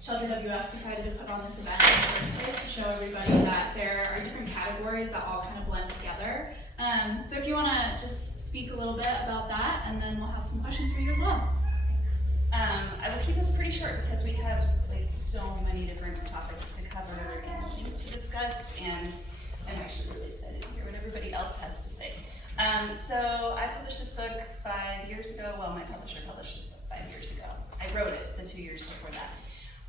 Children WF decided to put on this event in the first place to show everybody that there are different categories that all kind of blend together. So if you want to just speak a little bit about that, and then we'll have some questions for you as well. I will keep this pretty short because we have like so many different topics to cover and things to discuss, and I'm actually really excited to hear what everybody else has to say. So I published this book 5 years ago. Well, my publisher published this book 5 years ago. I wrote it the 2 years before that.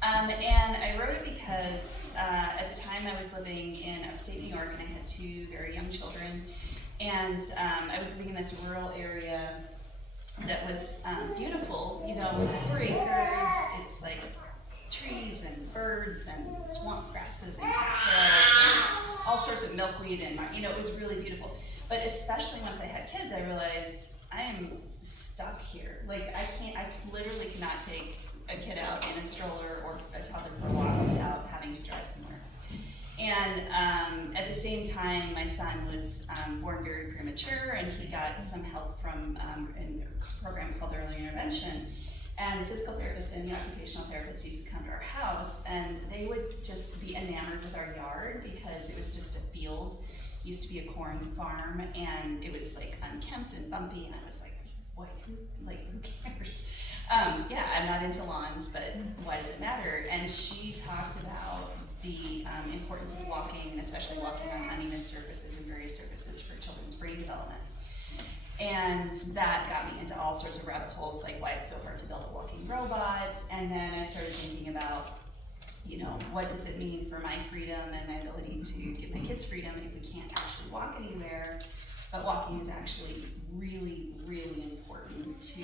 And I wrote it because at the time I was living in upstate New York, and I had 2 very young children, and I was living in this rural area that was beautiful, you know, with 4 acres. It's like trees and birds and swamp grasses and cattails and all sorts of milkweed, and you know, it was really beautiful. But especially once I had kids, I realized I am stuck here. Like I literally cannot take a kid out in a stroller or a toddler for a walk without having to drive somewhere. And at the same time, my son was born very premature, and he got some help from a program called Early Intervention. And the physical therapist and the occupational therapist used to come to our house, and they would just be enamored with our yard because it was just a field. It used to be a corn farm, and it was like unkempt and bumpy, and I was like, what, who cares? Yeah, I'm not into lawns, but why does it matter? And she talked about the importance of walking, and especially walking on uneven surfaces and various surfaces for children's brain development. And that got me into all sorts of rabbit holes, like why it's so hard to build a walking robot. And then I started thinking about, you know, what does it mean for my freedom and my ability to give my kids freedom if we can't actually walk anywhere? But walking is actually really, really important to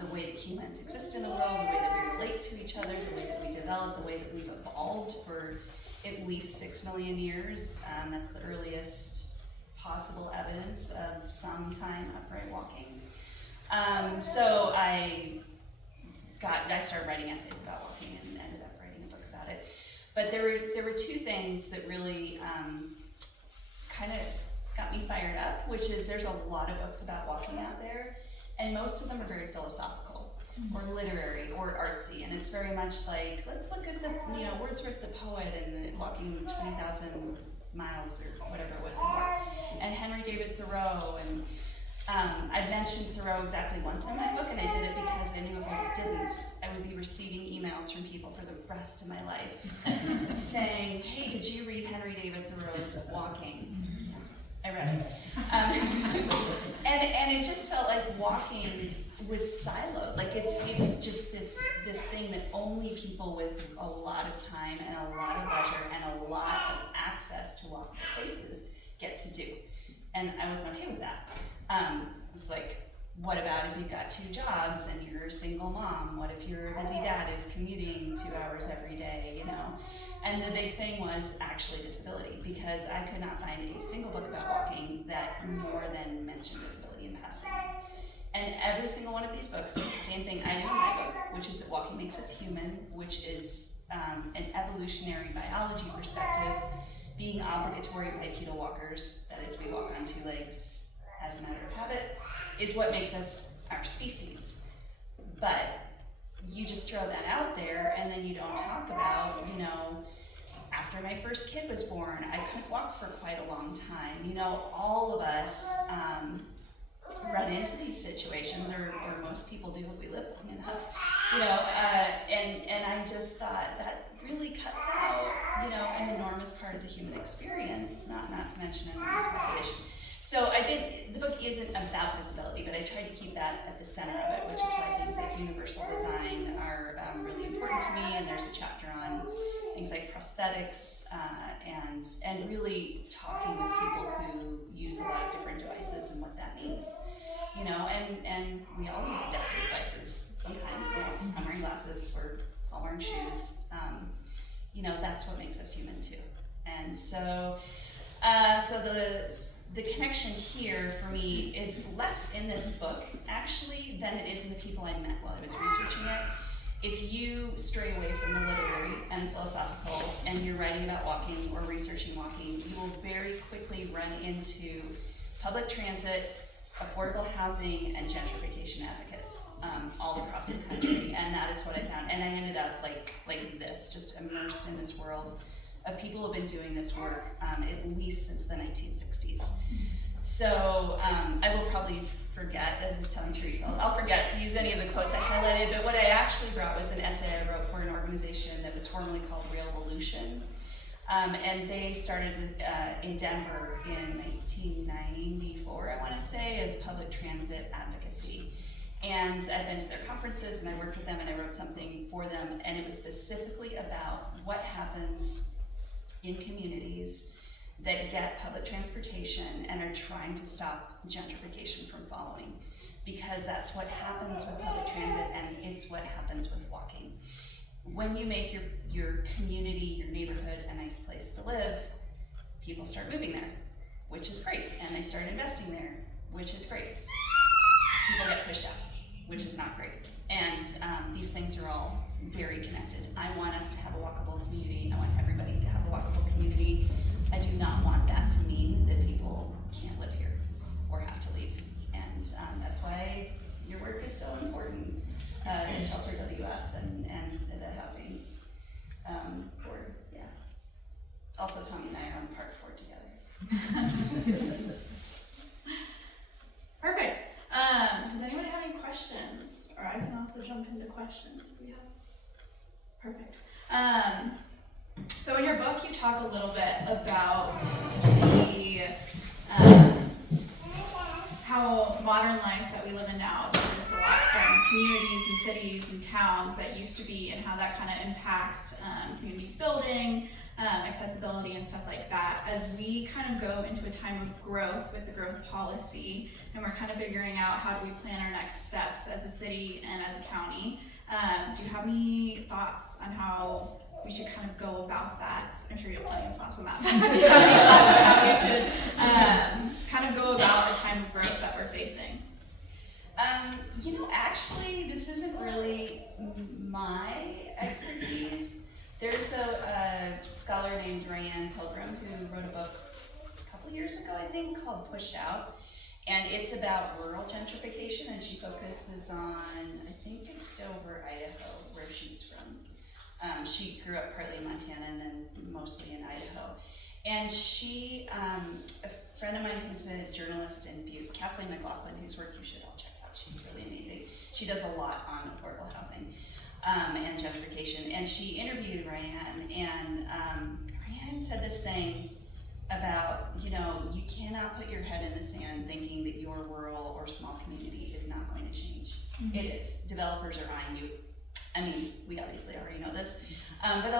the way that humans exist in the world, the way that we relate to each other, the way that we develop, the way that we've evolved for at least 6 million years. That's the earliest possible evidence of some time upright walking. So I started writing essays about walking and ended up writing a book about it. But there were 2 things that really kind of got me fired up, which is there's a lot of books about walking out there, and most of them are very philosophical or literary or artsy, and it's very much like, let's look at the, you know, Wordsworth the poet and walking 20,000 miles or whatever it was, and Henry David Thoreau, and I mentioned Thoreau exactly once in my book, and I did it because I knew if I didn't, I would be receiving emails from people for the rest of my life saying, hey, did you read Henry David Thoreau's Walking? I read it. And it just felt like walking was siloed. Like it's just this thing that only people with a lot of time and a lot of leisure and a lot of access to walking places get to do. And I wasn't okay with that. It's like, what about if you've got 2 jobs and you're a single mom? What if your busy dad is commuting 2 hours every day, you know? And the big thing was actually disability, because I could not find a single book about walking that more than mentioned disability in passing. And every single one of these books says the same thing I do in my book, which is that walking makes us human, which is an evolutionary biology perspective. Being obligatory bipedal walkers, that is, we walk on 2 legs as a matter of habit, is what makes us our species. But you just throw that out there, and then you don't talk about, you know, after my first kid was born, I couldn't walk for quite a long time. You know, all of us run into these situations, or most people do if we live long enough, you know, and I just thought that really cuts out, you know, an enormous part of the human experience, not to mention an enormous population. So the book isn't about disability, but I tried to keep that at the center of it, which is why things like universal design are really important to me, and there's a chapter on things like prosthetics, and really talking with people who use a lot of different devices and what that means. You know, and we all use adaptive devices sometimes. You know, I'm wearing glasses, we're all wearing shoes. You know, that's what makes us human too. And so the connection here for me is less in this book, actually, than it is in the people I met while I was researching it. If you stray away from the literary and philosophical, and you're writing about walking or researching walking, you will very quickly run into public transit, affordable housing and gentrification advocates all across the country, and that is what I found. And I ended up like this, just immersed in this world of people who have been doing this work at least since the 1960s. So I will probably forget, as I was telling Teresa, I'll forget to use any of the quotes I highlighted, but what I actually brought was an essay I wrote for an organization that was formerly called Railvolution. And they started in Denver in 1994, I want to say, as public transit advocacy. And I've been to their conferences and I worked with them and I wrote something for them, and it was specifically about what happens in communities that get public transportation and are trying to stop gentrification from following. Because that's what happens with public transit, and it's what happens with walking. When you make your community, your neighborhood a nice place to live, people start moving there, which is great, and they start investing there, which is great. People get pushed out, which is not great. And these things are all very connected. I want us to have a walkable community. I want everybody to have a walkable community. I do not want that to mean that people can't live here or have to leave. And that's why your work is so important. The Shelter WF and the Housing Board, yeah. Also, Tony and I are on the Parks Board together. Perfect. Does anybody have any questions? Or I can also jump into questions if we have. Perfect. So in your book, you talk a little bit about the how modern life that we live in now differs a lot from communities and cities and towns that used to be, and how that kind of impacts community building, accessibility and stuff like that. As we kind of go into a time of growth with the growth policy, and we're kind of figuring out how do we plan our next steps as a city and as a county, do you have any thoughts on how we should kind of go about that? I'm sure you have plenty of thoughts on that. Do you have any thoughts on how we should kind of go about a time of growth that we're facing? Actually, this isn't really my expertise. There's a scholar named Rayanne Pilgrim who wrote a book a couple years ago, I think, called Pushed Out. And it's about rural gentrification, and she focuses on, I think it's Dover, Idaho, where she's from. She grew up partly in Montana and then mostly in Idaho. And she, a friend of mine who's a journalist in Butte, Kathleen McLaughlin, whose work you should all check out. She's really amazing. She does a lot on affordable housing and gentrification. And she interviewed Rayanne, and Rayanne said this thing about, you cannot put your head in the sand thinking that your rural or small community is not going to change. Mm-hmm. It is. Developers are eyeing you. I mean, we obviously already know this, but a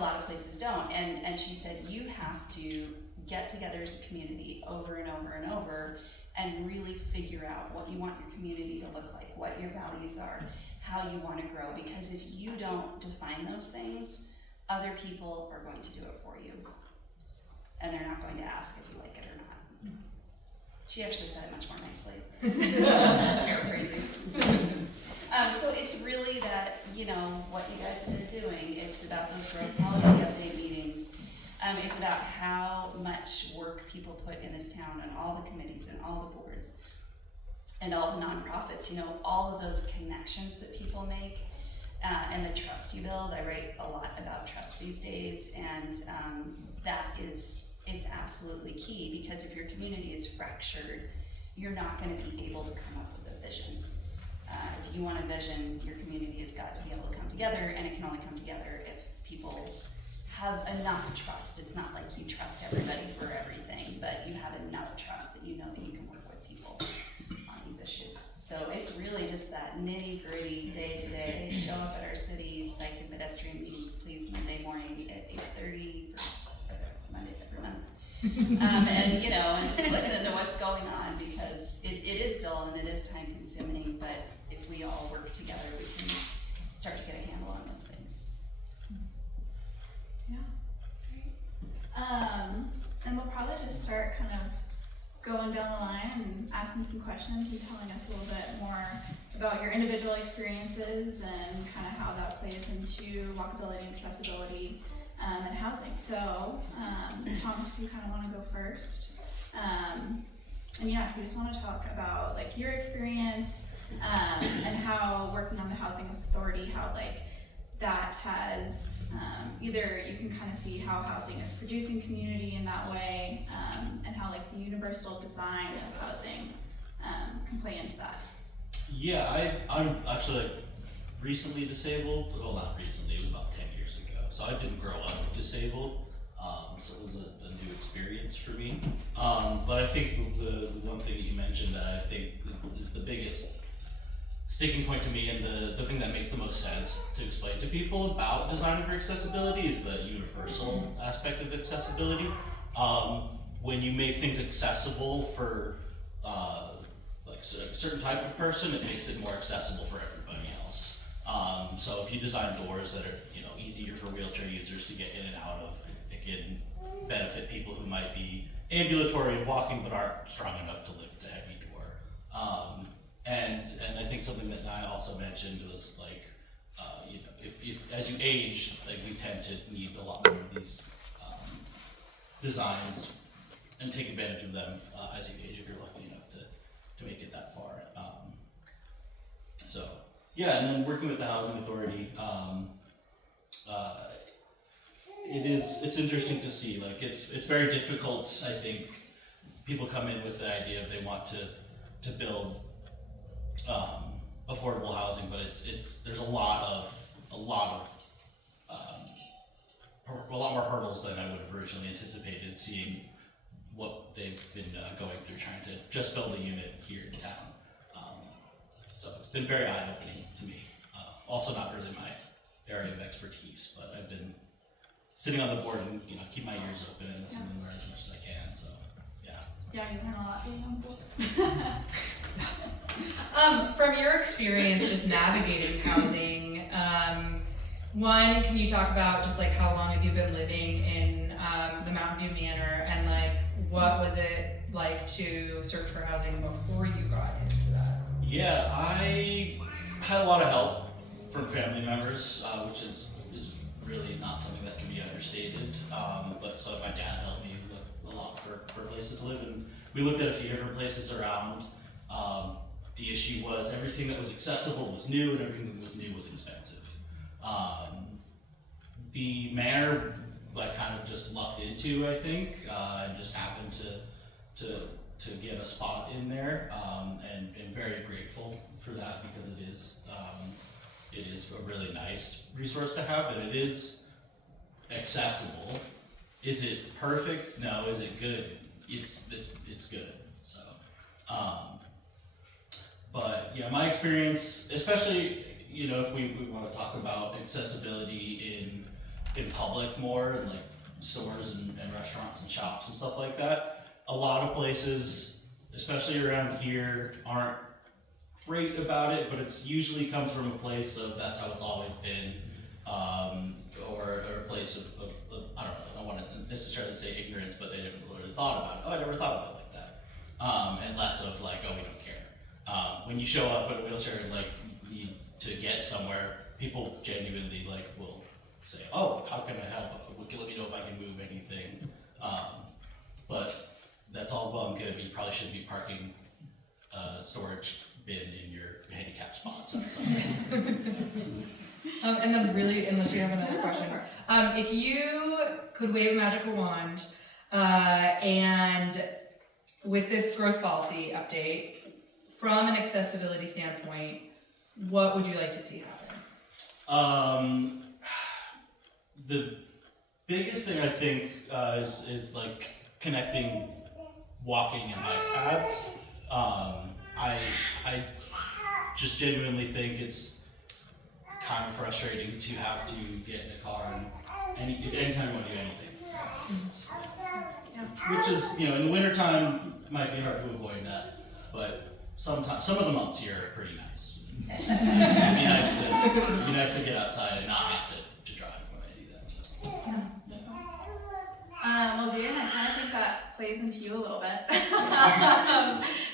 lot of places don't. And she said, you have to get together as a community over and over and over and really figure out what you want your community to look like, what your values are, how you want to grow. Because if you don't define those things, other people are going to do it for you. And they're not going to ask if you like it or not. She actually said it much more nicely. Paraphrasing. So it's really that, what you guys have been doing. It's about those growth policy update meetings. It's about how much work people put in this town, and all the committees and all the boards and all the nonprofits, all of those connections that people make and the trust you build. I write a lot about trust these days, and it's absolutely key, because if your community is fractured, you're not going to be able to come up with a vision. If you want a vision, your community has got to be able to come together, and it can only come together if people have enough trust. It's not like you trust everybody for everything, but you have enough trust that you know that you can work with people on these issues. So it's really just that nitty-gritty, day-to-day, show up at our city's bike and pedestrian meetings, please, Monday morning at 8:30, Monday every month. And just listen to what's going on, because it is dull and it is time consuming, but if we all work together, we can start to get a handle on those things. Yeah, great. And we'll probably just start kind of going down the line and asking some questions and telling us a little bit more about your individual experiences and kind of how that plays into walkability and accessibility and housing. So, Thomas, if you kind of want to go first. And yeah, we just want to talk about like your experience and how working on the housing authority, how like that has either you can kind of see how housing is producing community in that way, and how like the universal design of housing can play into that. Yeah, I'm actually like recently disabled. Well, not recently, it was about 10 years ago. So I didn't grow up disabled. So it was a new experience for me. But I think the one thing that you mentioned that I think is the biggest sticking point to me, and the thing that makes the most sense to explain to people about design for accessibility, is the universal aspect of accessibility. When you make things accessible for like a certain type of person, it makes it more accessible for everybody else. So if you design doors that are easier for wheelchair users to get in and out of, it can benefit people who might be ambulatory and walking but aren't strong enough to lift a heavy door. And I think something that Nia also mentioned was like, if as you age, like we tend to need a lot more of these designs and take advantage of them as you age, if you're lucky enough to make it that far. So yeah, and then working with the housing authority, it's interesting to see. Like it's very difficult. I think people come in with the idea of they want to build affordable housing, but there's a lot more hurdles than I would have originally anticipated, seeing what they've been going through trying to just build a unit here in town. So it's been very eye-opening to me. Also not really my area of expertise, but I've been sitting on the board and keep my ears open and listen and learn as much as I can. So yeah. Yeah, you learn a lot being on the board. From your experience just navigating housing, one, can you talk about just like how long have you been living in the Mountain View Manor, and like what was it like to search for housing before you got into that? Yeah, I had a lot of help from family members, which is really not something that can be understated. But so my dad helped me look a lot for places to live, and we looked at a few different places around. The issue was everything that was accessible was new, and everything that was new was expensive. The manor I kind of just lucked into, I think, and just happened to get a spot in there, and very grateful for that, because it is a really nice resource to have, and it is accessible. Is it perfect? No. Is it good? It's good. So, but yeah, my experience, especially if we want to talk about accessibility in public more, and like stores and restaurants and shops and stuff like that, a lot of places, especially around here, aren't great about it, but it's usually comes from a place of that's how it's always been, or a place of I don't know, I don't want to necessarily say ignorance, but they never really thought about it. Oh, I never thought about it like that. And less of like, oh, we don't care. When you show up in a wheelchair and like need to get somewhere, people genuinely like will say, oh, how can I help? Let me know if I can move anything. But that's all well and good, but you probably shouldn't be parking storage bin in your handicap spots outside. And then really, unless you have another question, if you could wave a magical wand, and with this growth policy update, from an accessibility standpoint, what would you like to see happen? The biggest thing I think is like connecting walking and bike paths. I just genuinely think it's kind of frustrating to have to get in a car and anytime you want to do anything. Which is, in the wintertime might be hard to avoid that, but sometimes, some of the months here are pretty nice. It'd be nice to get outside and not have to drive when I do that. Well, Jaden, I kind of think that plays into you a little bit.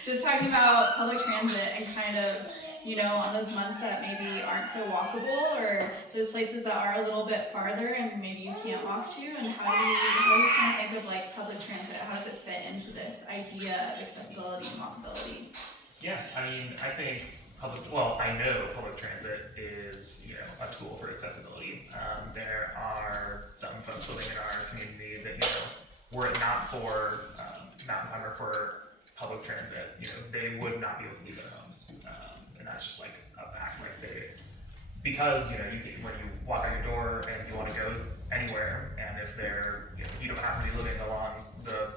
Just talking about public transit and kind of, you know, on those months that maybe aren't so walkable, or those places that are a little bit farther and maybe you can't walk to, and how do you kind of think of like public transit? How does it fit into this idea of accessibility and walkability? Yeah, I mean, I think I know public transit is, you know, a tool for accessibility. There are some folks living in our community that, you know, were it not for mountain climber for public transit, you know, they would not be able to leave their homes. And that's just like a fact, like because, you know, when you walk out your door and you want to go anywhere, and if you don't happen to be living along the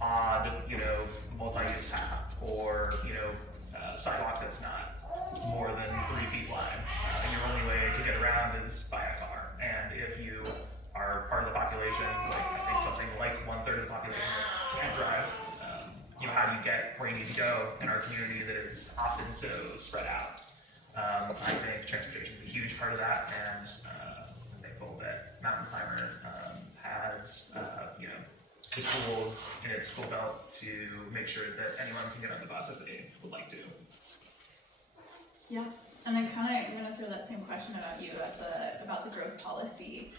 odd, you know, multi-use path, or, you know, sidewalk that's not more than 3 feet wide, your only way to get around is by a car. And if you are part of the population, like I think something like 1/3 of the population that can't drive, you know, how do you get where you need to go in our community that is often so spread out? I think transportation is a huge part of that, and I'm thankful that Mountain Climber has, you know, the tools in its tool belt to make sure that anyone can get on the bus if they would like to. Yeah, and then kind of, I'm going to throw that same question about you about the growth policy.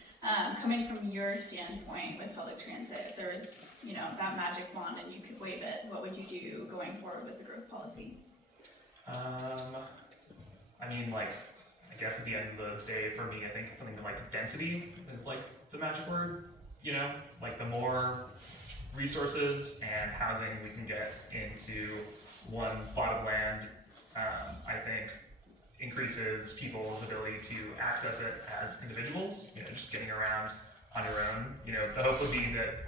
Coming from your standpoint with public transit, if there was, you know, that magic wand and you could wave it, what would you do going forward with the growth policy? I mean, like, I guess at the end of the day, for me, I think it's something like density is like the magic word, you know? Like, the more resources and housing we can get into one plot of land, I think increases people's ability to access it as individuals, you know, just getting around on your own. You know, the hope would be that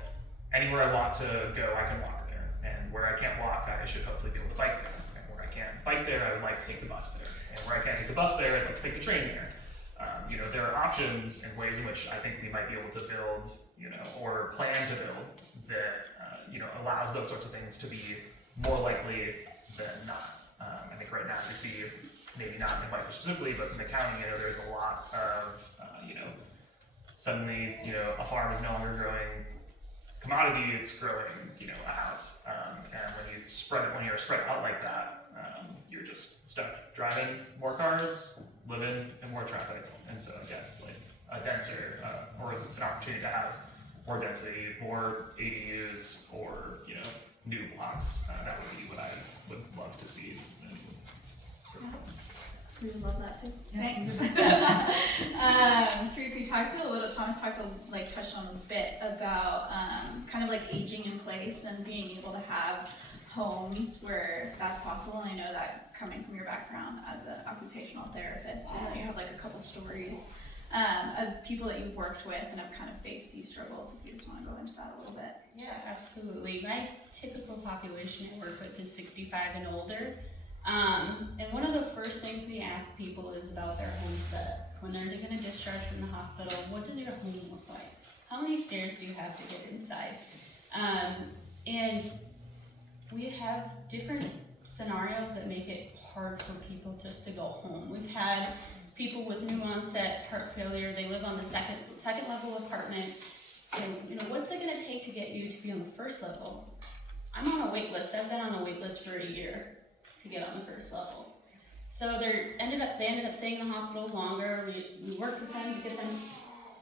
anywhere I want to go, I can walk there. And where I can't walk, I should hopefully be able to bike there. And where I can't bike there, I would like to take the bus there. And where I can't take the bus there, I'd like to take the train there. You know, there are options and ways in which I think we might be able to build, you know, or plan to build that, you know, allows those sorts of things to be more likely than not. I think right now we see, maybe not in Whitefish specifically, but in the county, you know, there's a lot of, you know, suddenly, you know, a farm is no longer growing commodity, it's growing, you know, a house. And when you're spread out like that, you're just stuck driving more cars, living in more traffic. And so I guess like a denser, or an opportunity to have more density, more ADUs, or, you know, new blocks, that would be what I would love to see. We would love that too. Yeah. Thanks. Therese, we talked Thomas touched on a bit about kind of like aging in place and being able to have homes where that's possible. And I know that coming from your background as an occupational therapist, you know, you have like a couple stories of people that you've worked with and have kind of faced these struggles. If you just want to go into that a little bit. Yeah, absolutely. My typical population I work with is 65 and older. And one of the first things we ask people is about their home setup. When are they going to discharge from the hospital? What does your home look like? How many stairs do you have to get inside? And we have different scenarios that make it hard for people just to go home. We've had people with new onset heart failure. They live on the second level apartment. So, you know, what's it going to take to get you to be on the first level? I'm on a wait list. I've been on a wait list for a year to get on the first level. So they ended up staying in the hospital longer. We worked with them to get them,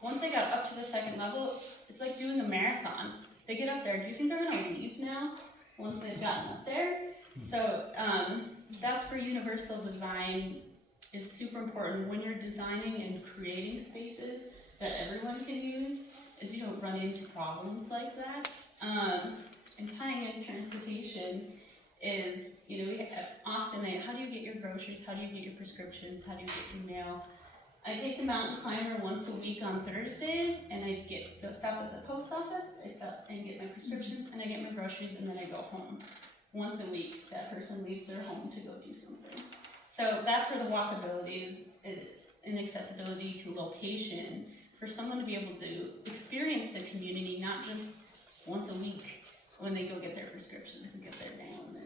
once they got up to the second level, it's like doing a marathon. They get up there, do you think they're gonna leave now once they've gotten up there? So that's where universal design is super important. When you're designing and creating spaces that everyone can use, is you don't run into problems like that. And tying in transportation is, you know, we have often how do you get your groceries, how do you get your prescriptions, how do you get your mail? I take the Mountain Climber once a week on Thursdays, and I go stop at the post office, I stop and get my prescriptions, and I get my groceries, and then I go home. Once a week, that person leaves their home to go do something. So that's where the walkability is, and accessibility to location, for someone to be able to experience the community, not just once a week when they go get their prescriptions and get their mail in there.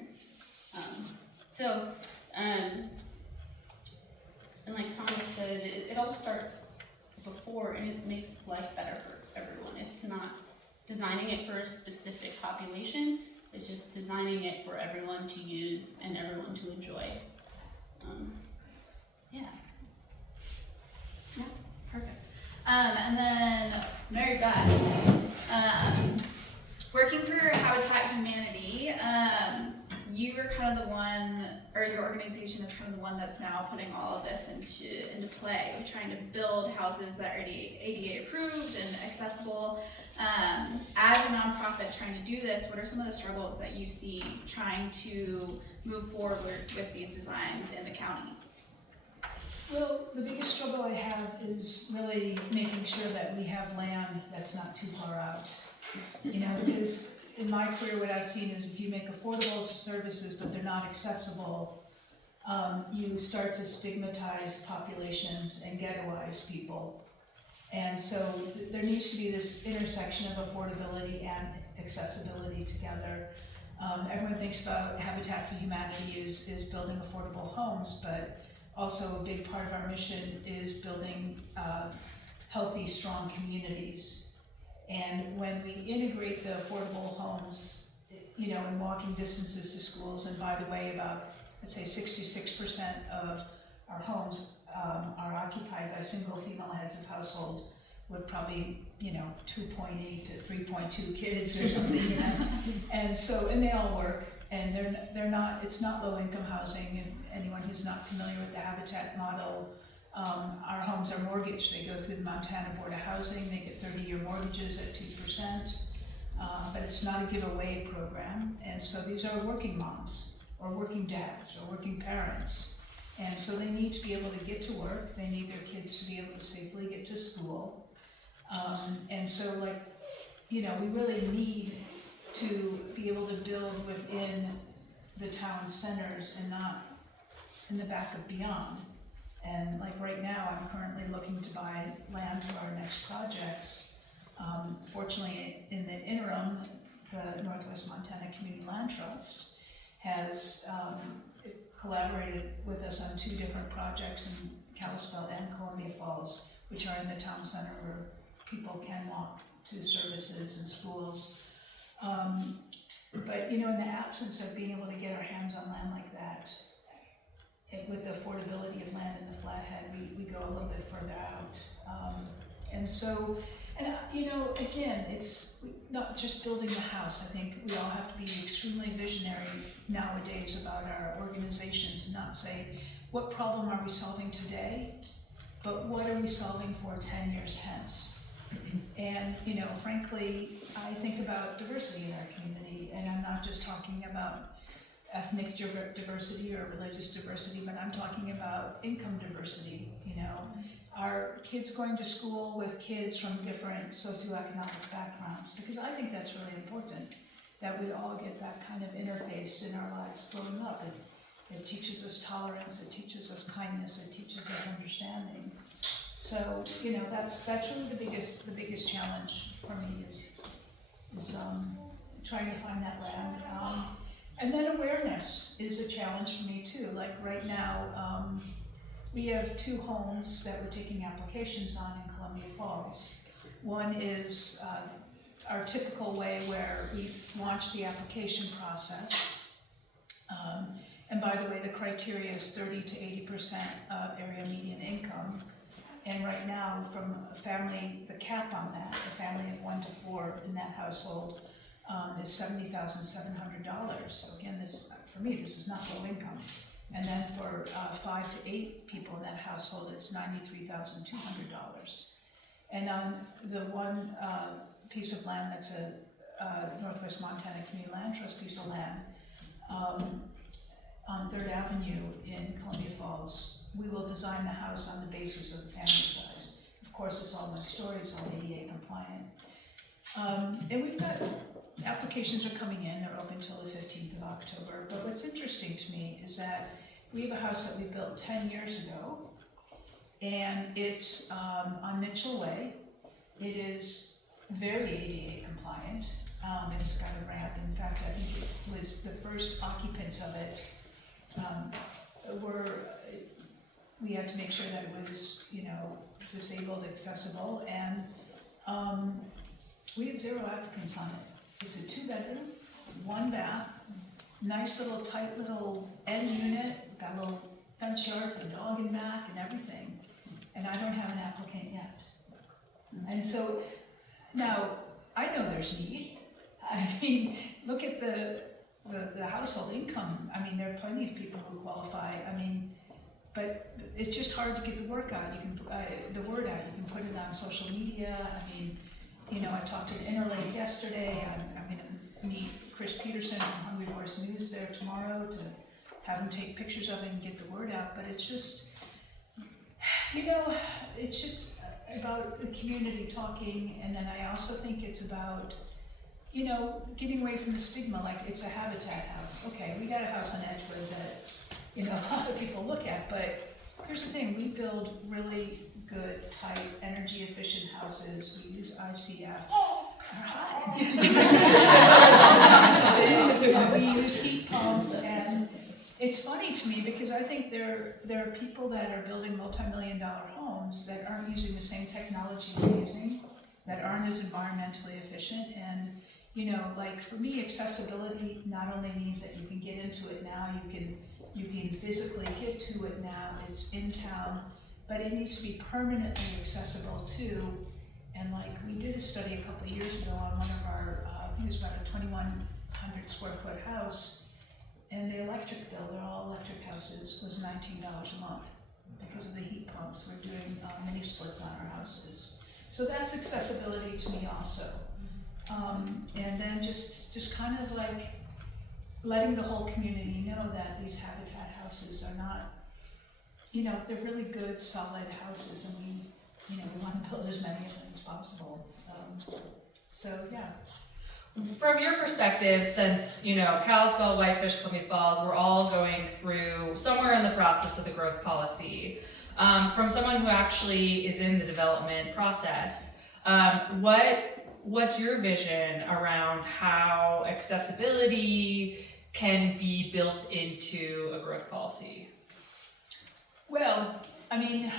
And like Thomas said, it all starts before, and it makes life better for everyone. It's not designing it for a specific population, it's just designing it for everyone to use and everyone to enjoy. Yeah. Yeah, perfect. And then Mary Beth, working for Habitat Humanity, you were kind of the one, or your organization is kind of the one that's now putting all of this into play, trying to build houses that are ADA approved and accessible. As a nonprofit trying to do this, what are some of the struggles that you see trying to move forward with these designs in the county? Well, the biggest struggle I have is really making sure that we have land that's not too far out. You know, because in my career, what I've seen is if you make affordable services but they're not accessible, you start to stigmatize populations and ghettoize people. And so there needs to be this intersection of affordability and accessibility together. Everyone thinks about Habitat for Humanity is building affordable homes, but also a big part of our mission is building healthy, strong communities. And when we integrate the affordable homes, you know, in walking distances to schools, and by the way, about, let's say 66% of our homes are occupied by single female heads of household with probably, you know, 2.8 to 3.2 kids or something, you know. And so, and they all work, and they're not, it's not low income housing, and anyone who's not familiar with the Habitat model, our homes are mortgaged. They go through the Montana Board of Housing, they get 30-year mortgages at 2%, but it's not a giveaway program, and so these are working moms, or working dads, or working parents, and so they need to be able to get to work, they need their kids to be able to safely get to school, and so, like, you know, we really need to be able to build within the town centers and not in the back of beyond. And like right now, I'm currently looking to buy land for our next projects. Fortunately, in the interim, the Northwest Montana Community Land Trust has collaborated with us on 2 different projects in Kalispell and Columbia Falls, which are in the town center where people can walk to services and schools. But you know, in the absence of being able to get our hands on land like that, with the affordability of land in the Flathead, we go a little bit further out. And so, and you know, again, it's not just building the house. I think we all have to be extremely visionary nowadays about our organizations and not say, what problem are we solving today, but what are we solving for 10 years hence? And, you know, frankly, I think about diversity in our community, and I'm not just talking about ethnic diversity or religious diversity, but I'm talking about income diversity. You know, are kids going to school with kids from different socioeconomic backgrounds? Because I think that's really important, that we all get that kind of interface in our lives growing up. It teaches us tolerance, it teaches us kindness, it teaches us understanding. So, you know, that's really the biggest challenge for me is trying to find that land. And then awareness is a challenge for me too. Like right now, we have 2 homes that we're taking applications on in Columbia Falls. One is our typical way where we launch the application process. And by the way, the criteria is 30 to 80% of area median income. And right now, from a family, the cap on that, a family of 1 to 4 in that household, is $70,700. So again, this, for me, this is not low income. And then for 5 to 8 people in that household, it's $93,200. And on the one piece of land that's a Northwest Montana Community Land Trust piece of land, on 3rd Avenue in Columbia Falls, we will design the house on the basis of the family size. Of course, it's all 1 story, it's all ADA compliant. And we've got, applications are coming in, they're open till the 15th of October. But what's interesting to me is that we have a house that we built 10 years ago, and it's on Mitchell Way. It is very ADA compliant. It's got a ramp. In fact, I think it was the first occupants of it we had to make sure that it was, you know, disabled, accessible, and we have 0 applicants on it. It's a 2-bedroom, 1 bath, nice little tight little end unit, got a little fence yard for the dog and back and everything, and I don't have an applicant yet. And so, now, I know there's need. I mean, look at the household income. I mean, there are plenty of people who qualify. I mean, but it's just hard to get the word out. You can the word out. You can put it on social media. I mean, you know, I talked to the Interlake yesterday. I'm going to meet Chris Peterson from Hungry Horse News there tomorrow to have him take pictures of it and get the word out. But it's just, you know, it's just about the community talking, and then I also think it's about, you know, getting away from the stigma, like it's a habitat house. Okay, we got a house on Edgewood that, you know, a lot of people look at, but here's the thing, we build really good, tight, energy efficient houses. We use ICF. We use heat pumps, and it's funny to me because I think there are people that are building multi-million-dollar homes that aren't using the same technology we're using, that aren't as environmentally efficient. And you know, like for me, accessibility not only means that you can get into it now, you can physically get to it now, it's in town, but it needs to be permanently accessible too. And like we did a study a couple of years ago on one of our, I think it was about a 2,100 square foot house, and the electric bill, they're all electric houses, was $19 a month because of the heat pumps. We're doing mini splits on our houses. So that's accessibility to me also. And then just kind of like letting the whole community know that these habitat houses are not, you know, they're really good, solid houses, and we want to build as many of them as possible. So yeah. From your perspective, since, you know, Kalispell, Whitefish, Columbia Falls, we're all going through somewhere in the process of the growth policy. From someone who actually is in the development process, what's your vision around how accessibility can be built into a growth policy? Well, I mean,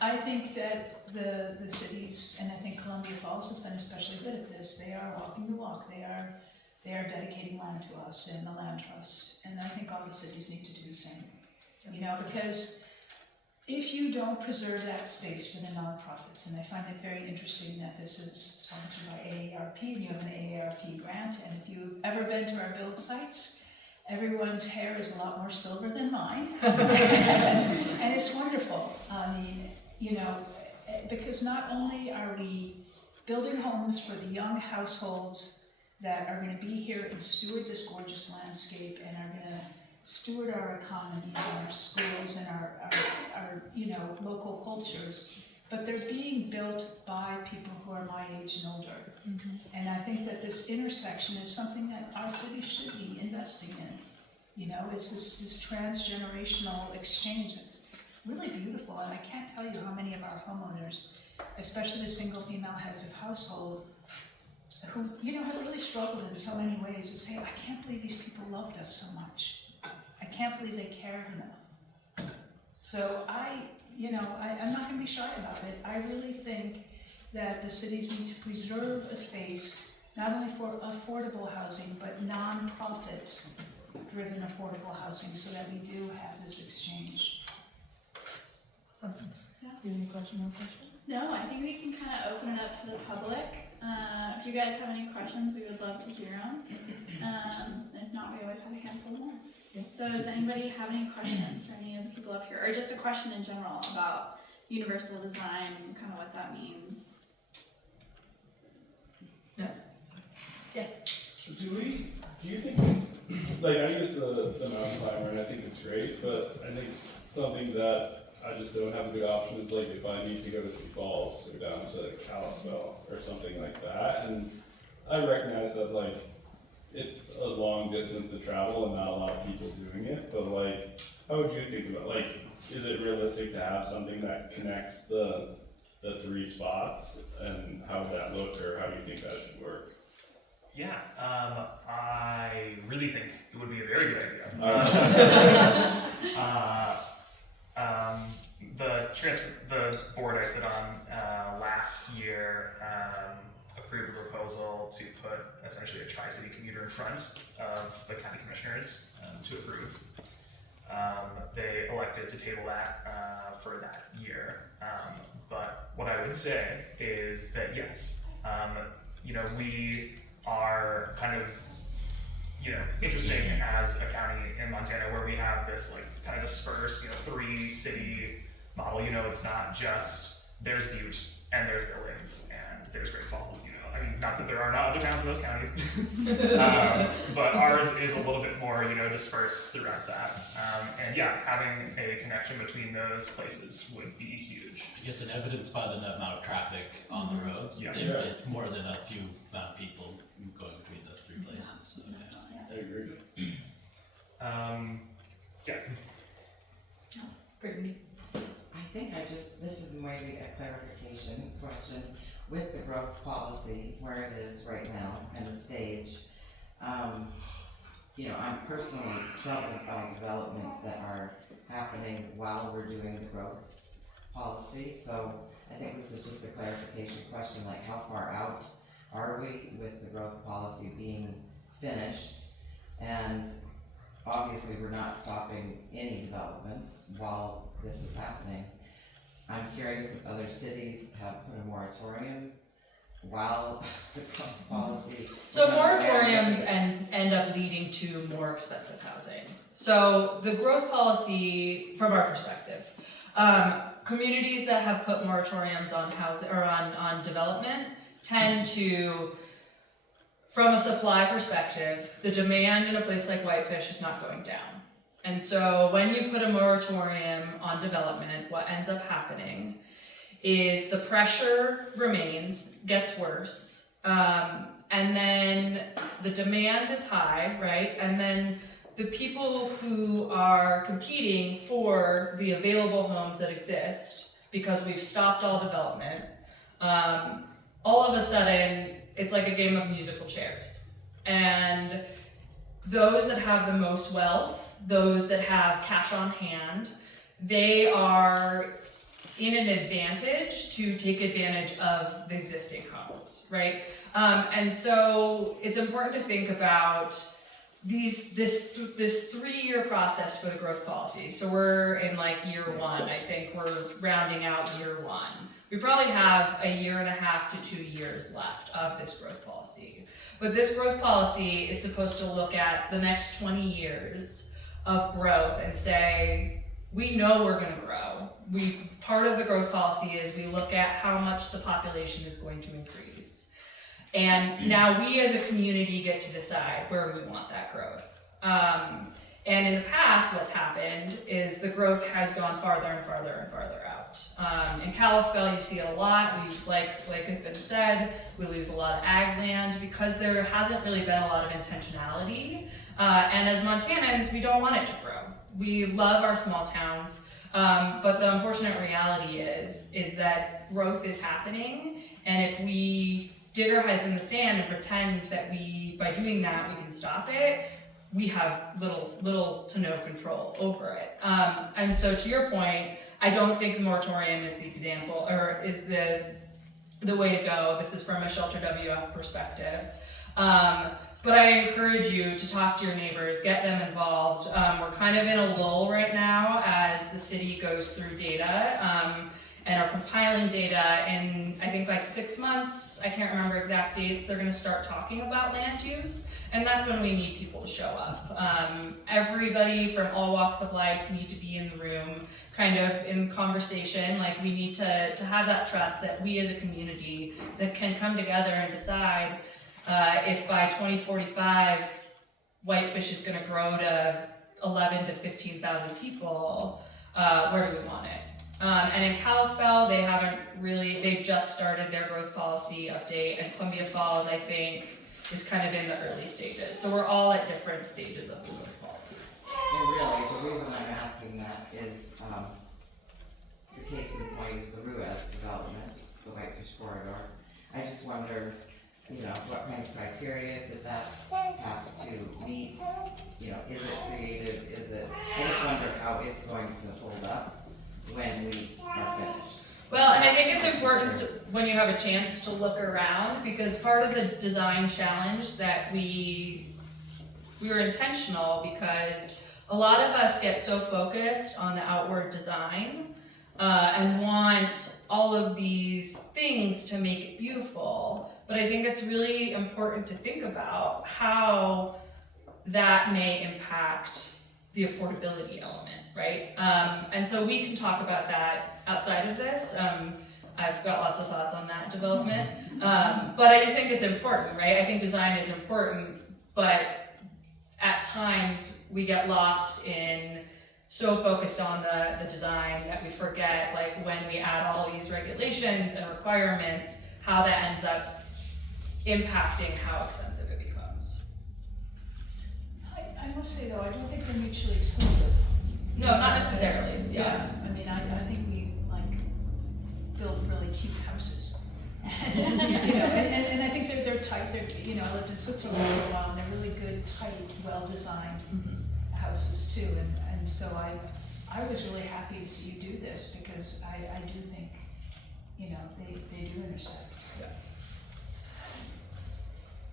I think that the cities, and I think Columbia Falls has been especially good at this, they are walking the walk. They are dedicating land to us in the land trust, and I think all the cities need to do the same. You know, because if you don't preserve that space for the nonprofits, and I find it very interesting that this is sponsored by AARP, and you have an AARP grant, and if you've ever been to our build sites, everyone's hair is a lot more silver than mine, and it's wonderful. I mean, you know, because not only are we building homes for the young households that are going to be here and steward this gorgeous landscape and are going to steward our economies and our schools and our you know, local cultures, but they're being built by people who are my age and older. Mm-hmm. And I think that this intersection is something that our city should be investing in. You know, it's this transgenerational exchange that's really beautiful, and I can't tell you how many of our homeowners, especially the single female heads of household, who, you know, have really struggled in so many ways, and say, I can't believe these people loved us so much. I can't believe they cared enough. So I'm not going to be shy about it. I really think that the cities need to preserve a space not only for affordable housing, but non-profit driven affordable housing, so that we do have this exchange. Something. Yeah. Do you have any questions? No, I think we can kind of open it up to the public. If you guys have any questions, we would love to hear them. If not, we always have a handful more. Yeah. So does anybody have any questions for any of the people up here? Or just a question in general about universal design and kind of what that means? Yeah. Yes. Do you think, like, I use the mountain climber and I think it's great, but I think it's something that I just don't have a good option is like if I need to go to Sioux Falls or down to Kalispell or something like that. And I recognize that, like, it's a long distance to travel and not a lot of people doing it, but like, how would you think about, like, is it realistic to have something that connects the three spots, and how would that look, or how do you think that should work? Yeah, I really think it would be a very good idea. The board I sit on last year approved a proposal to put essentially a tri-city commuter in front of the county commissioners to approve. they elected to table that for that year. But what I would say is that yes, we are kind of, interesting as a county in Montana where we have this like kind of dispersed, 3-city model. It's not just there's Butte and there's Billings and there's Great Falls. I mean, not that there are not other towns in those counties, but ours is a little bit more, dispersed throughout that. And yeah, having a connection between those places would be huge. I guess it's evidenced by the amount of traffic on the roads. Yeah. It's more than a few amount of people going between those 3 places. So, yeah. I agree. Yeah. Brittany? I think this is maybe a clarification question with the growth policy, where it is right now and the stage. I'm personally troubled by developments that are happening while we're doing the growth policy. So I think this is just a clarification question, like how far out are we with the growth policy being finished? And obviously we're not stopping any developments while this is happening. I'm curious if other cities have put a moratorium while the growth policy. So moratoriums end up leading to more expensive housing. So the growth policy, from our perspective, communities that have put moratoriums on housing or on development tend to, from a supply perspective, the demand in a place like Whitefish is not going down. And so when you put a moratorium on development, what ends up happening is the pressure remains, gets worse, and then the demand is high, right? And then the people who are competing for the available homes that exist, because we've stopped all development, all of a sudden, it's like a game of musical chairs. And those that have the most wealth, those that have cash on hand, they are in an advantage to take advantage of the existing homes, right? And so it's important to think about this 3-year process for the growth policy. So we're in like year 1, I think we're rounding out year 1. We probably have a 1.5 to 2 years left of this growth policy. But this growth policy is supposed to look at the next 20 years of growth and say, we know we're gonna grow. Part of the growth policy is we look at how much the population is going to increase. And now we as a community get to decide where we want that growth. And in the past, what's happened is the growth has gone farther and farther and farther out. In Kalispell, you see it a lot. Like has been said, we lose a lot of ag land because there hasn't really been a lot of intentionality. And as Montanans, we don't want it to grow. We love our small towns, but the unfortunate reality is that growth is happening, and if we dig our heads in the sand and pretend that by doing that, we can stop it, we have little to no control over it. And so to your point, I don't think a moratorium is the example, or is the way to go. This is from a Shelter WF perspective. But I encourage you to talk to your neighbors, get them involved. We're kind of in a lull right now as the city goes through data and are compiling data. In I think like 6 months, I can't remember exact dates, they're gonna start talking about land use. And that's when we need people to show up. Everybody from all walks of life need to be in the room, kind of in conversation. Like we need to have that trust that we as a community that can come together and decide if by 2045, Whitefish is gonna grow to 11 to 15,000 people, where do we want it? And in Kalispell, they've just started their growth policy update, and Columbia Falls, I think, is kind of in the early stages. So we're all at different stages of the growth policy. And really, the reason I'm asking that is, the case in point is the Ruiz development, the Whitefish corridor. I just wonder, what kind of criteria did that have to meet? Is it creative, I just wonder how it's going to hold up when we are finished. Well, and I think it's important when you have a chance to look around, because part of the design challenge that we were intentional because a lot of us get so focused on the outward design and want all of these things to make it beautiful, but I think it's really important to think about how that may impact the affordability element, right? And so we can talk about that outside of this. I've got lots of thoughts on that development, but I just think it's important, right? I think design is important, but at times we get lost in so focused on the design that we forget, like when we add all these regulations and requirements, how that ends up impacting how expensive it becomes. I must say though, I don't think they're mutually exclusive. No, not necessarily, yeah. I mean, I think we like build really cute houses. And, and I think they're tight, I lived in Switzerland for a while, and they're really good, tight, well-designed houses too, and so I was really happy to see you do this, because I do think, they do intersect.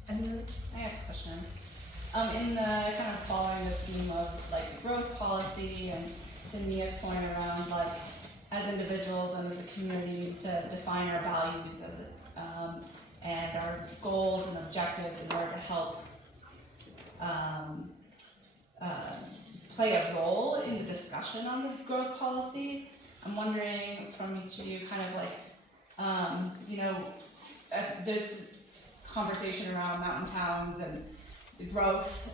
I have a question. In the kind of following the scheme of like growth policy and to Mia's point around like as individuals and as a community to define our values as and our goals and objectives in order to help play a role in the discussion on the growth policy. I'm wondering from each of you kind of like, this conversation around mountain towns and the growth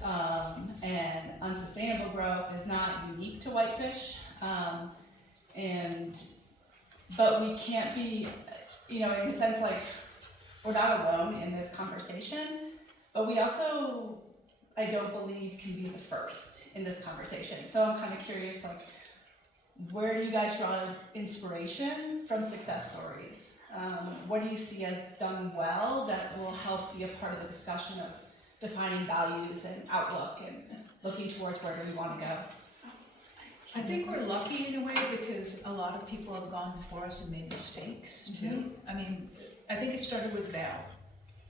and unsustainable growth is not unique to Whitefish, but we can't be, in the sense like we're not alone in this conversation, but we also, I don't believe, can be the first in this conversation. So I'm kind of curious, like, where do you guys draw inspiration from success stories? What do you see as done well that will help be a part of the discussion of defining values and outlook and looking towards where do we want to go? I think we're lucky in a way because a lot of people have gone before us and made mistakes too. I mean, I think it started with Val,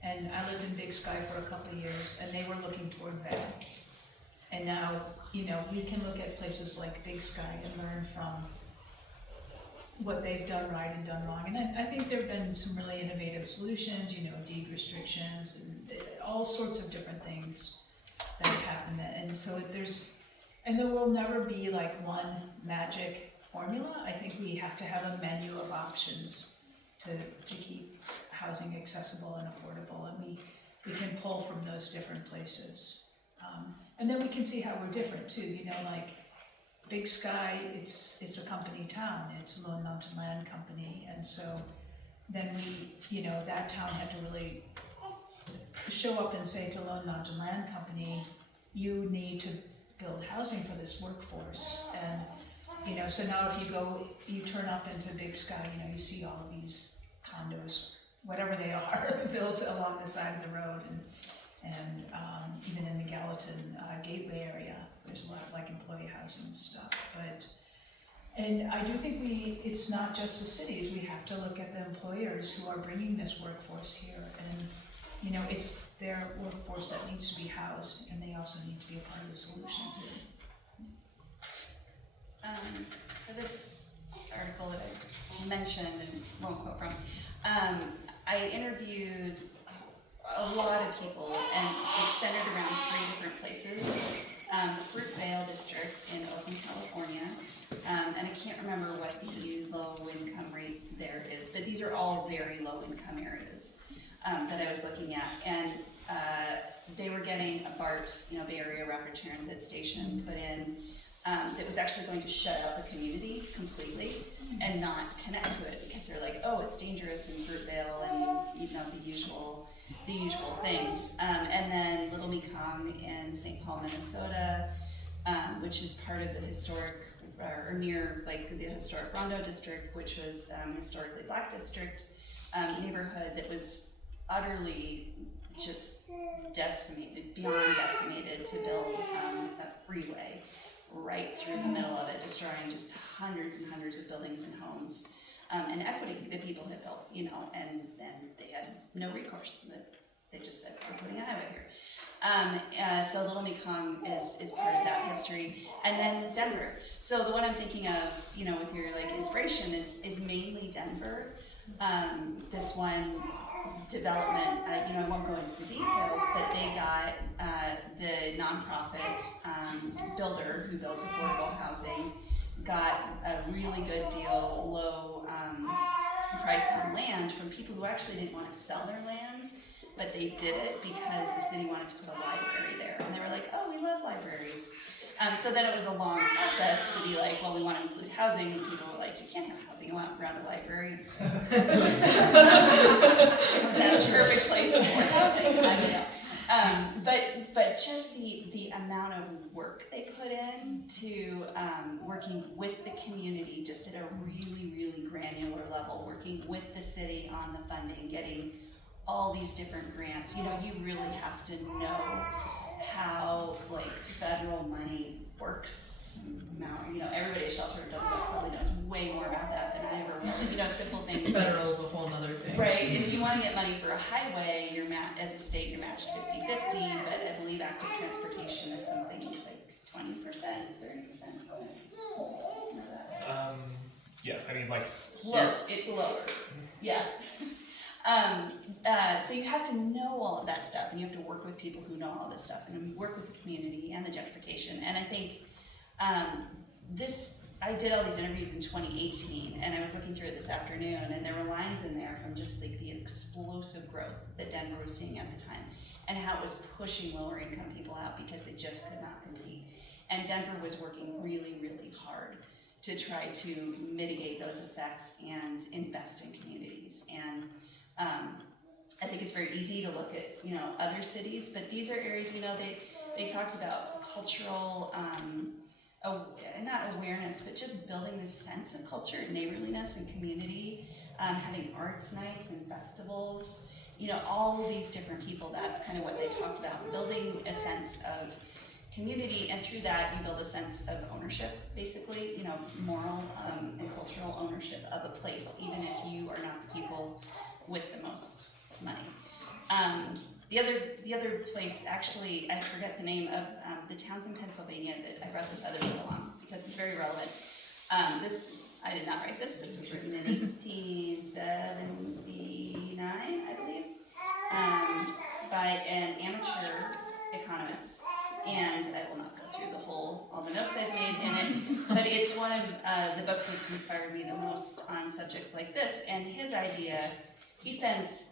and I lived in Big Sky for a couple of years, and they were looking toward Val. And now, we can look at places like Big Sky and learn from what they've done right and done wrong. And I think there have been some really innovative solutions, deed restrictions and all sorts of different things that have happened. And so there will never be like one magic formula. I think we have to have a menu of options to keep housing accessible and affordable, and we can pull from those different places. And then we can see how we're different too, like Big Sky, it's a company town, it's Lone Mountain Land Company, and so then that town had to really show up and say to Lone Mountain Land Company, you need to build housing for this workforce. And so now if you turn up into Big Sky, you see all of these condos, whatever they are, built along the side of the road, and even in the Gallatin Gateway area, there's a lot of like employee housing stuff. And I do think it's not just the cities, we have to look at the employers who are bringing this workforce here, and it's their workforce that needs to be housed, and they also need to be a part of the solution too. For this article that I mentioned and won't quote from, I interviewed a lot of people, and it's centered around 3 different places. Fruitvale District in Oakland, California, and I can't remember what the low income rate there is, but these are all very low income areas that I was looking at, and they were getting a BART, Bay Area Rapid Transit station put in that was actually going to shut out the community completely and not connect to it, because they're like, oh, it's dangerous in Fruitvale, and the usual things. And then Little Mekong in St. Paul, Minnesota, which is part of the historic, or near like the historic Rondo district, which was historically black district neighborhood that was utterly just decimated, beyond decimated, to build a freeway right through the middle of it, destroying just hundreds and hundreds of buildings and homes and equity that people had built, and then they had no recourse. they just said, we're putting a highway here. So Little Mekong is part of that history. And then Denver. So the one I'm thinking of, you know, with your like inspiration is mainly Denver. This one development, you know, I won't go into the details, but they got the nonprofit builder who built affordable housing, got a really good deal, low price on land from people who actually didn't want to sell their land, but they did it because the city wanted to put a library there. And they were like, oh, we love libraries. So then it was a long process to be like, well, we want to include housing. And people were like, you can't have housing around a library. So it's that perfect place for housing. I don't know. But just the amount of work they put in to working with the community, just at a really, really granular level, working with the city on the funding, getting all these different grants. You know, you really have to know how like federal money works. You know, everybody at Shelter Adult probably knows way more about that than I ever will. You know, simple things. Federal is a whole nother thing. Right. If you want to get money for a highway, you're as a state, you're matched 50-50, but I believe active transportation is something like 20%, 30%. Yeah, I mean, like, Low. It's lower. Yeah. So you have to know all of that stuff, and you have to work with people who know all this stuff, and work with the community and the gentrification. And I think I did all these interviews in 2018, and I was looking through it this afternoon, and there were lines in there from just like the explosive growth that Denver was seeing at the time, and how it was pushing lower income people out because they just could not compete. And Denver was working really, really hard to try to mitigate those effects and invest in communities. And I think it's very easy to look at, you know, other cities, but these are areas, you know, they talked about cultural, not awareness, but just building this sense of culture, neighborliness, and community, having arts nights and festivals, you know, all these different people. That's kind of what they talked about, building a sense of community, and through that you build a sense of ownership, basically, you know, moral and cultural ownership of a place, even if you are not the people with the most money. The other place, actually, I forget the name of the towns in Pennsylvania that I brought this other bill on because it's very relevant. I did not write this. This was written in 1879, I believe, by an amateur economist. And I will not go through all the notes I've made in it, but it's one of the books that's inspired me the most on subjects like this. And his idea, he spends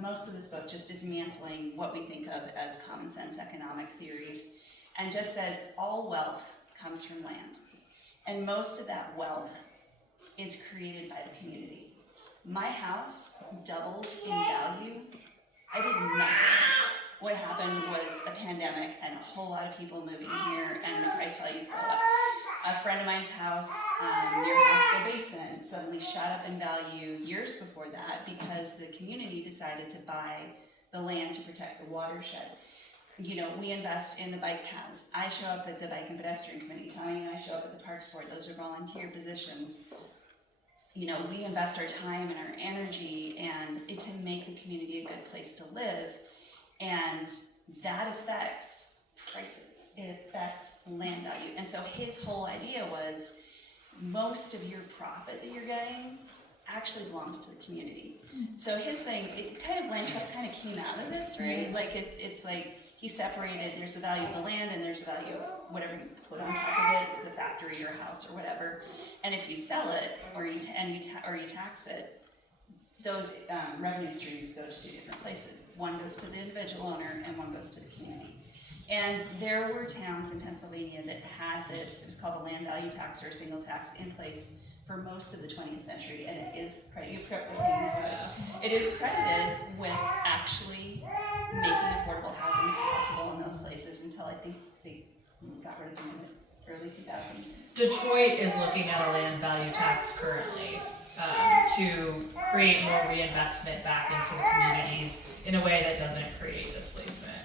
most of this book just dismantling what we think of as common sense economic theories, and just says all wealth comes from land. And most of that wealth is created by the community. My house doubles in value. I did nothing. What happened was a pandemic and a whole lot of people moving here, and the price values go up. A friend of mine's house near Haskell Basin suddenly shot up in value years before that because the community decided to buy the land to protect the watershed. You know, we invest in the bike paths. I show up at the Bike and Pedestrian Committee. Tommy and I show up at the Parks Board. Those are volunteer positions. You know, we invest our time and our energy to make the community a good place to live. And that affects prices. It affects land value. And so his whole idea was most of your profit that you're getting actually belongs to the community. So his thing, land trust kind of came out of this, right? Like it's like he separated, there's the value of the land and there's the value of whatever you put on top of it. It's a factory or a house or whatever. And if you sell it or you tax it, those revenue streams go to two different places. One goes to the individual owner and one goes to the community. And there were towns in Pennsylvania that had this, it was called a land value tax or a single tax, in place for most of the 20th century, and it is credited with actually making affordable housing possible in those places until I think they got rid of them in the early 2000s. Detroit is looking at a land value tax currently to create more reinvestment back into the communities in a way that doesn't create displacement.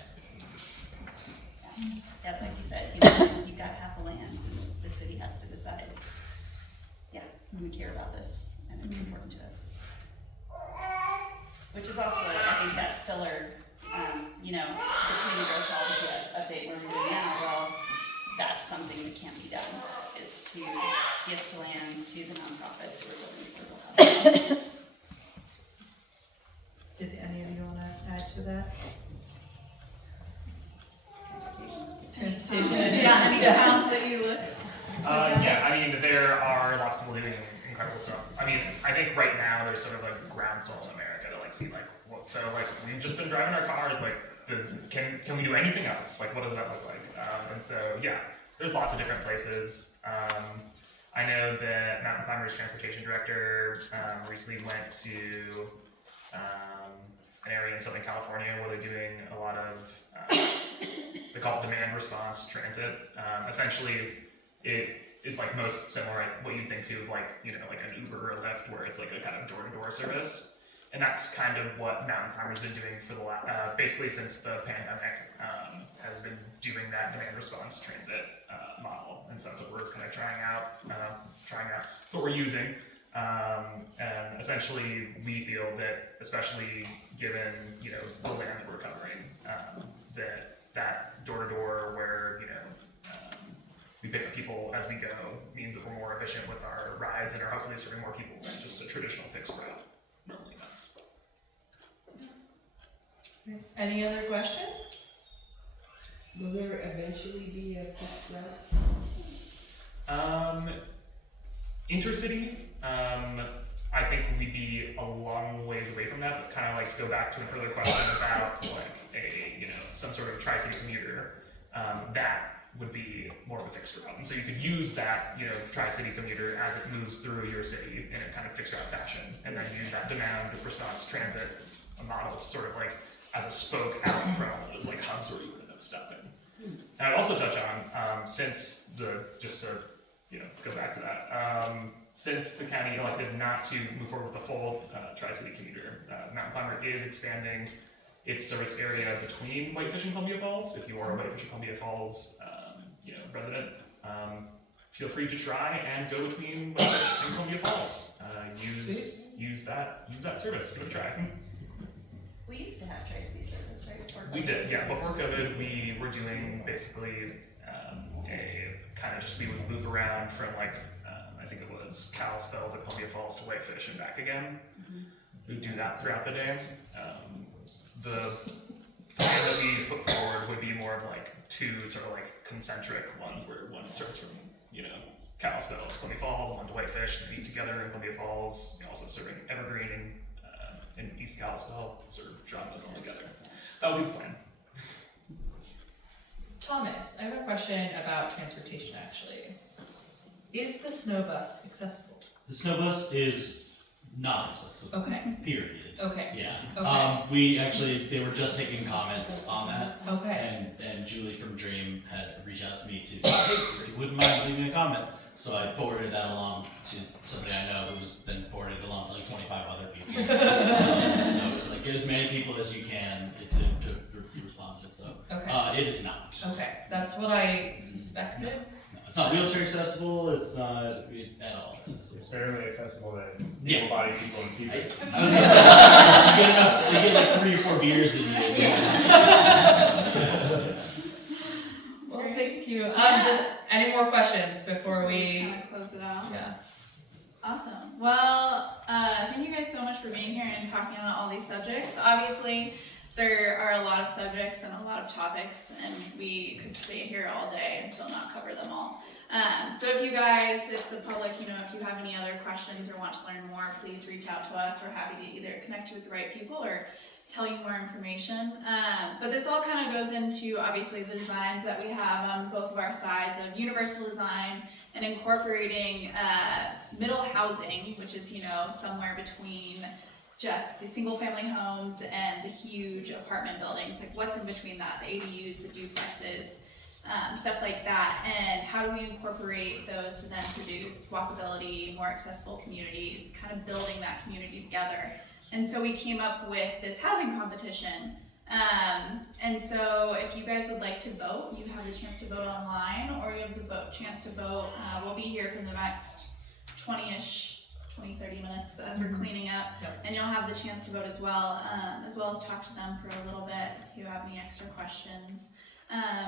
Yeah, like you said, you got half the land, and the city has to decide. Yeah, we care about this, and it's important to us. Which is also, I think, that filler you know, between the growth policy update we're doing now, well, that's something that can be done, is to gift land to the nonprofits who are building affordable housing. Did any of you want to add to that? Transportation. Yeah, any towns that you look. Yeah, I mean, there are lots of people doing incredible stuff. I mean, I think right now there's sort of like groundswell in America to like see like, what, so like we've just been driving our cars, like, can we do anything else? Like, what does that look like? And so, yeah, there's lots of different places. I know that Mountain Climbers Transportation Director recently went to an area in Southern California where they're doing a lot of, they call it demand response transit. Essentially, it is like most similar, what you'd think to of like, you know, like an Uber or Lyft, where it's like a kind of door-to-door service. And that's kind of what Mountain Climbers been doing for the basically since the pandemic, has been doing that demand response transit model. And so that's what we're kind of trying out what we're using. And essentially we feel that, especially given, you know, the land that we're covering, that door-to-door where, you know, we pick up people as we go means that we're more efficient with our rides and are hopefully serving more people than just a traditional fixed route normally does. Any other questions? Will there eventually be a fixed route? Intercity, I think we'd be a long ways away from that, but kind of like to go back to an earlier question about like some sort of tri-city commuter, that would be more of a fixed route. And so you could use that, tri-city commuter as it moves through your city in a kind of fixed route fashion, and then use that demand response transit model to sort of like as a spoke out from those like hubs where you would end up stopping. And I'd also touch on, go back to that, since the county elected not to move forward with the full tri-city commuter, Mountain Climber is expanding its service area between Whitefish and Columbia Falls. If you are a Whitefish and Columbia Falls resident, feel free to try and go between Whitefish and Columbia Falls. Use that service. Give it a try. We used to have Tri-City service, right? Before We COVID? did, yeah. Before COVID, we were doing basically we would loop around from like, I think it was Kalispell to Columbia Falls to Whitefish and back again. We'd do that throughout the day. The plan that we put forward would be more of like two sort of like concentric ones where one starts from, Kalispell to Columbia Falls, and one to Whitefish, and meet together in Columbia Falls, also serving Evergreen in East Kalispell, sort of drawing those all together. That would be the plan. Thomas, I have a question about transportation actually. Is the snow bus accessible? The snow bus is not accessible. Okay. Period. Okay. Yeah. Okay. They were just taking comments on that. Okay. And Julie from Dream had reached out to me to say, hey, if you wouldn't mind leaving a comment. So I forwarded that along to somebody I know who's been forwarded along to like 25 other people. So it's like get as many people as you can to respond to it. So Okay. it is not. Okay. That's what I suspected. No, it's not wheelchair accessible. It's not at all accessible. It's fairly accessible to Yeah. able-bodied people in Seabridge. You get like 3 or 4 beers in you. Well, thank you. Yeah. Any more questions before we? Kind of close it out. Yeah. Awesome. Well, thank you guys so much for being here and talking about all these subjects. Obviously, there are a lot of subjects and a lot of topics, and we could stay here all day and still not cover them all. So if the public, if you have any other questions or want to learn more, please reach out to us. We're happy to either connect you with the right people or tell you more information. But this all kind of goes into, obviously, the designs that we have on both of our sides of universal design and incorporating middle housing, which is, somewhere between just the single family homes and the huge apartment buildings, like what's in between that, the ADUs, the duplexes, stuff like that, and how do we incorporate those to then produce walkability, more accessible communities, kind of building that community together. And so we came up with this housing competition. And so if you guys would like to vote, you have the chance to vote online, or you have the chance to vote. We'll be here for the next 20 20-30 minutes as we're cleaning up. Yep. And you'll have the chance to vote as well as talk to them for a little bit if you have any extra questions.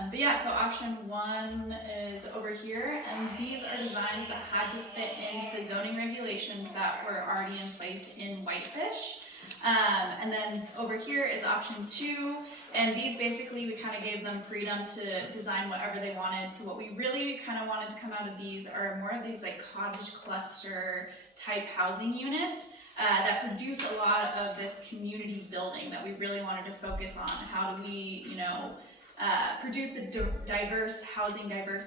But yeah, so option 1 is over here, and these are designs that had to fit into the zoning regulations that were already in place in Whitefish. And then over here is option 2, and these basically we kind of gave them freedom to design whatever they wanted. So what we really kind of wanted to come out of these are more of these like cottage cluster type housing units that produce a lot of this community building that we really wanted to focus on. How do we, produce a diverse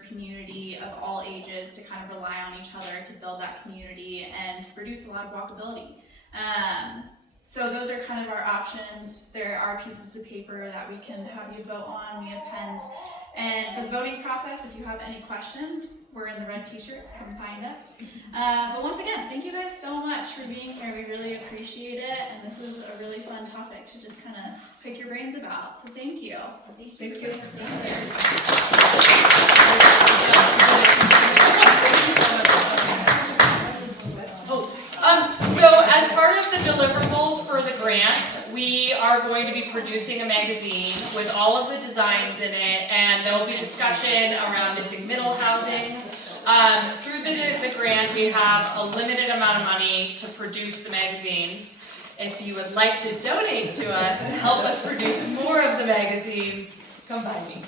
community of all ages to kind of rely on each other to build that community and to produce a lot of walkability. So those are kind of our options. There are pieces of paper that we can have you vote on. We have pens. And for the voting process, if you have any questions, we're in the red t-shirts, come find us. But once again, thank you guys so much for being here. We really appreciate it. And this was a really fun topic to just kind of pick your brains about. So thank you. Thank you. So as part of the deliverables for the grant, we are going to be producing a magazine with all of the designs in it, and there will be discussion around missing middle housing. Through the grant, we have a limited amount of money to produce the magazines. If you would like to donate to us to help us produce more of the magazines, come by me.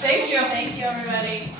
Thank you. Thank you, everybody.